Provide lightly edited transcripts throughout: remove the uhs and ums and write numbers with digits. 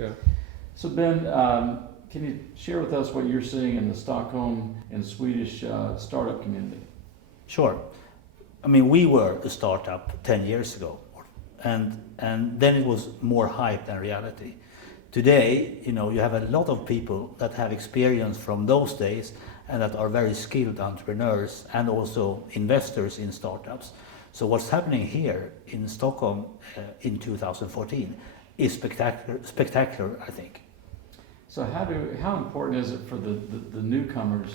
Okay. So Ben, can you share with us what you're seeing in the Stockholm and Swedish startup community? Sure. I mean, we were a startup 10 years ago, and then it was more hype than reality. Today, you have a lot of people that have experience from those days and that are very skilled entrepreneurs and also investors in startups. So what's happening here in Stockholm in 2014 is spectacular, I think. So how important is it for the newcomers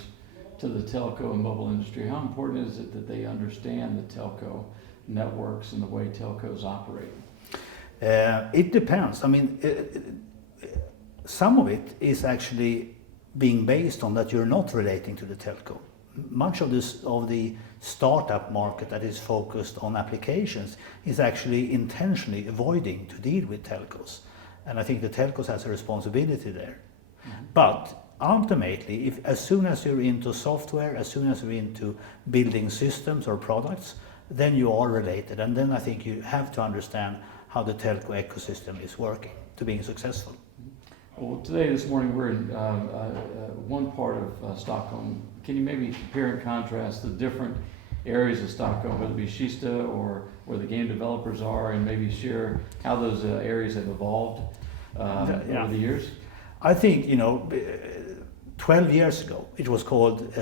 to the telco and mobile industry? How important is it that they understand the telco networks and the way telcos operate? It depends. I mean, some of it is actually being based on that you're not relating to the telco. Much of the startup market that is focused on applications is actually intentionally avoiding to deal with telcos. And I think the telcos has a responsibility there. Mm-hmm. But ultimately, as soon as you're into software, as soon as you're into building systems or products, then you are related. And then I think you have to understand how the telco ecosystem is working to being successful. Well, this morning, we're in one part of Stockholm. Can you maybe compare and contrast the different areas of Stockholm, whether it be Kista or where the game developers are, and maybe share how those areas have evolved over the years? I think, 12 years ago, it was called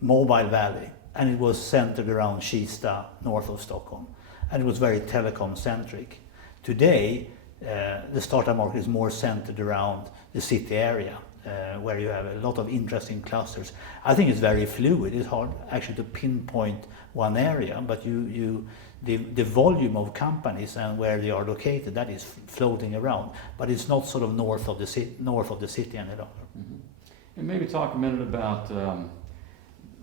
Mobile Valley, and it was centered around Kista, north of Stockholm, and it was very telecom-centric. Today, the startup market is more centered around the city area, where you have a lot of interesting clusters. I think it's very fluid. It's hard actually to pinpoint one area, but the volume of companies and where they are located, that is floating around, but it's not sort of north of the city any longer. Mm-hmm. And maybe talk a minute about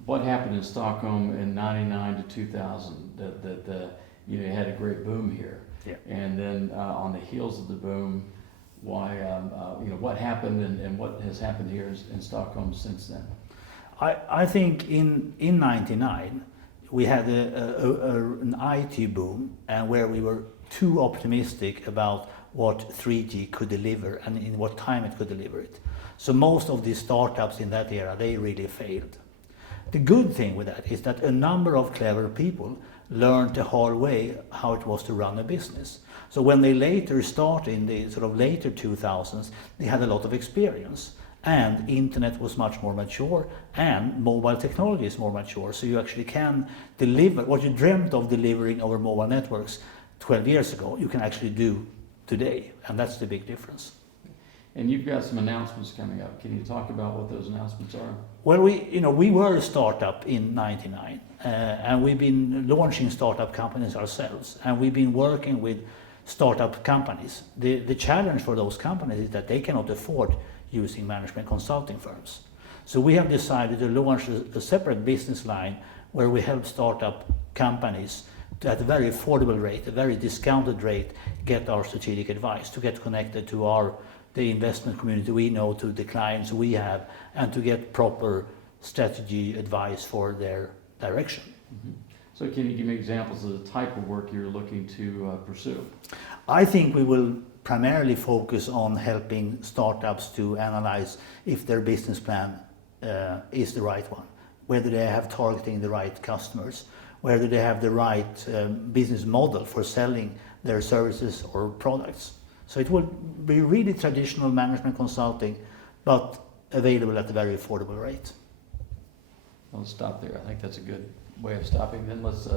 what happened in Stockholm in '99 to 2000. That you had a great boom here. Yeah. And then on the heels of the boom, why what happened and what has happened here in Stockholm since then? I think in '99 we had an IT boom, and where we were too optimistic about what 3G could deliver and in what time it could deliver it. So most of the startups in that era, they really failed. The good thing with that is that a number of clever people learned the hard way how it was to run a business. So when they later started in the sort of later 2000s, they had a lot of experience, and internet was much more mature and mobile technology is more mature. So you actually can deliver what you dreamt of delivering over mobile networks 12 years ago, you can actually do today, and that's the big difference. And you've got some announcements coming up. Can you talk about what those announcements are? Well, we were a startup in '99, and we've been launching startup companies ourselves, and we've been working with startup companies. The challenge for those companies is that they cannot afford using management consulting firms. So we have decided to launch a separate business line where we help startup companies to, at a very affordable rate, a very discounted rate, get our strategic advice, to get connected to the investment community we know, to the clients we have, and to get proper strategy advice for their direction. Mm-hmm. So can you give me examples of the type of work you're looking to pursue? I think we will primarily focus on helping startups to analyze if their business plan is the right one, whether they have targeting the right customers, whether they have the right business model for selling their services or products. So it will be really traditional management consulting, but available at a very affordable rate. I'll stop there. I think that's a good way of stopping. Then let's